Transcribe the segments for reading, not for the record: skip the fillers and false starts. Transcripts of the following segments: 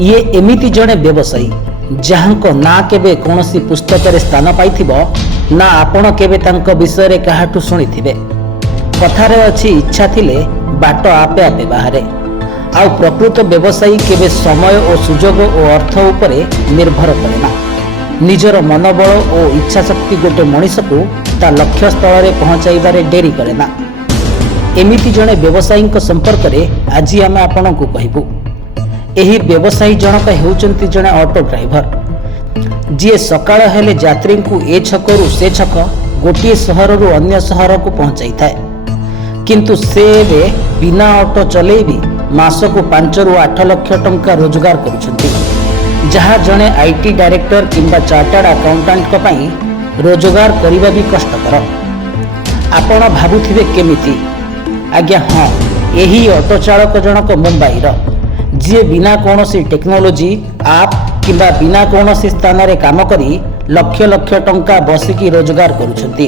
ये एमिति जड़े व्यवसायी जहाँ ना केबे कौनसी पुस्तक रे स्थान पाइथिबो ना आपण केबे तांको विषय रे काहाठू सुनिथिबे। कथारे अछि इच्छा थिले बाट आपे आपे बाहरे। आउ प्रकृत व्यवसायी केबे समय और सुजोग और अर्थ उपरे निर्भर करेना। निजर मनोबल और इच्छा शक्ति गोटे मनीष को ता लक्ष्य स्थल रे पहुंचाइबारे डेरी करेना। एमिति जड़े व्यवसायी संपर्क रे आज आम आपण को कहबू। एही व्यवसायी जनक हेउचंती जणे ऑटो ड्राइवर जी सकाळ हेले यात्री को ए छकरू से छक गोटे सहर रु अन्य सहर को पहुंचाई थाए, किंतु से बिना ऑटो चले भी मास को 5 रु 8 लाख टंका रोजगार करुछंती, जहा जणे आईटी डायरेक्टर किंबा चार्टर्ड अकाउंटेंट को पई रोजगार करिबा भी कष्टकर। आपण भाबुथिबे केमिति? आज्ञा हाँ, एही ऑटो चालक जनक मुंबई रो जी बिना कौनसी टेक्नोलोजी आप किंबा बिना कौनसी स्थान रे काम करी लक्ष लक्ष टंका बसिकी रोजगार करुछंती।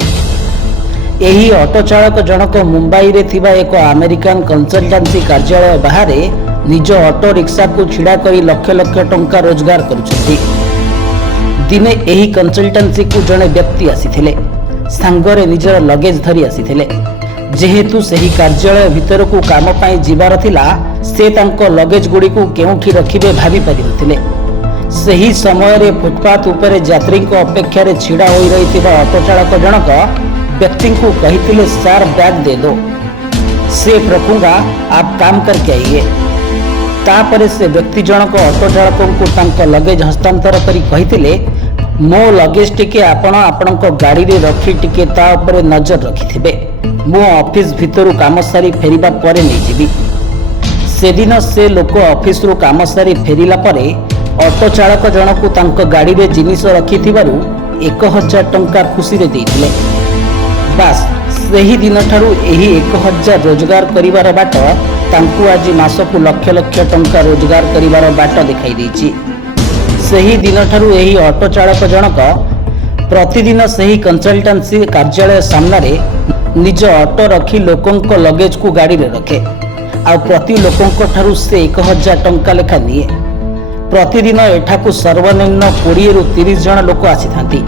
एही ऑटो चालक जनक मुंबई रे थिबा एक अमेरिकन कंसल्टेंसी कार्यालय बाहर निज ऑटो रिक्शा को छिड़ा करी लक्ष लक्ष टंका रोजगार करुछंती। दिने एही कंसल्टेंसी को जड़े व्यक्ति आसीथिले, सांगरे निजर लगेज धरी आसीथिले। जेहेतु सही कार्यालय भितर को काम पाई जीवार थिला, से तांको लगेज गुड़ी को केउठी रखिबे भाबी परिनथिले। सही समय रे फुटपाथ ऊपर यात्री को अपेक्षा रे छिड़ा होई रहिथिबा ऑटो चालक जनक व्यक्ति को कहिथिले, सर बैग दे दो, सेफ रखूंगा, आप काम करके आइए। तापरे से व्यक्ति जनक ऑटो चालक को तांको लगेज हस्तांतर करी कहिथिले, मो लगेज टिके आपण आपणको गाड़ी रे रखी टिके ता ऊपर नजर रखिथिबे, मो ऑफिस भितरु काम सारी फेरिबा परे नै जिबी। सेदिन से लोक ऑफिस रु काम सारी फेरिला परे ऑटो चालक जनकु तांको गाड़ी रे जिनिस रखिथिबारु 1000 टंका खुशी रे देइथिले। बास सही दिन ठारू एही 1000 रोजगार करिवार बाट तांकु आज मासकु लक्ष लक्ष टंका रोजगार करिवार बाट देखाई देइछि। सही दिन ठारू एही ऑटो चालक जनक प्रतिदिन सही कंसल्टेंसी कार्यालय सामने निज ऑटो रखी लोकंक लगेज को गाड़ी रे रखे। आ प्रति लोकंक ठारू से 1000 टंका लेखा निए। प्रतिदिन एठाकू सर्वनिम्न 20 रु 30 जन लोक आसी थांती।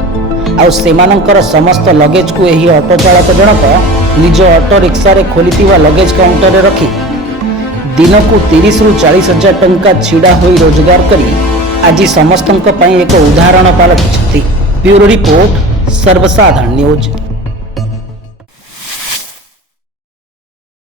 आ सेमानंकर समस्त लगेज को एही ऑटो चालक जनक निज ऑटो रिक्शा रे खोलितिवा लगेज काउंटर रे रखी दिन को 30 रु 40 हजार टंका छिड़ा होई रोजगार करी आज समस्तंक पई एक उदाहरण पालटिछथि। ब्यूरो रिपोर्ट, सर्वसाधारण न्यूज।